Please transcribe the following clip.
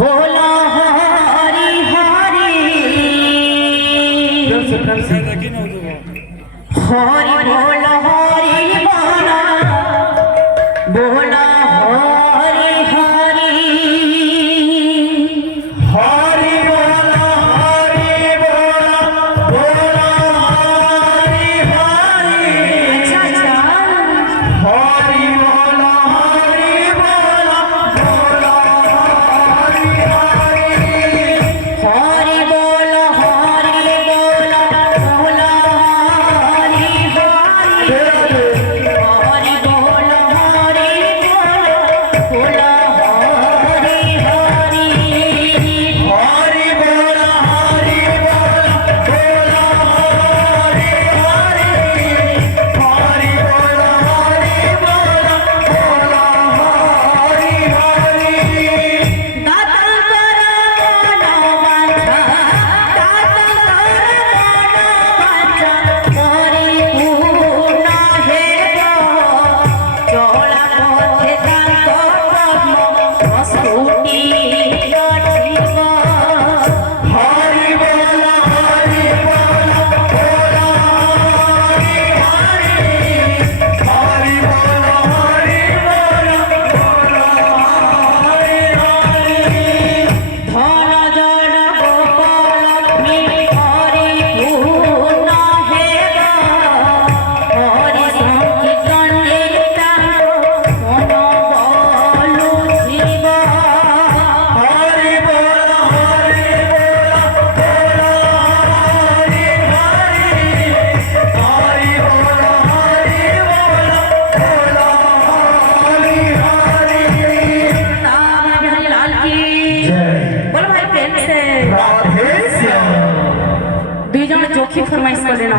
बोला हरी हरी हरी बोला हरी बोला बोला हरी हरी हरी बोला हरी बोला बोला हरी हरी हरी बोला हरी बोला बोला हरी हरी बोला हरी बोला बोला हरी हरी बोला हरी बोला हरी हरी हरी बोला हरी बोला बोला हरी हरी हरी बोला हरी बोला बोला हरी हरी दाता करा ना बाचा दाता करा ना बाचा हरी पूर्ण हे चोला पथे दांत पद्म वसुटी लठिव हरि बोला हरि बोला बोला हरि हरि हरि बोला हरि बोला बोला हरि हरि धन जन गोपाल हरि पूर्ण हे हरि संकीर्तन मन बोलु शिव हरि बोला हरि बोला बोला हरि हरि हरि बोला हरि बोला बोला हरि हरि राम बिहारी लाल की बोलो भाई प्रेम से राधे श्याम दुई जन चोखी फरमाइश कर लेना।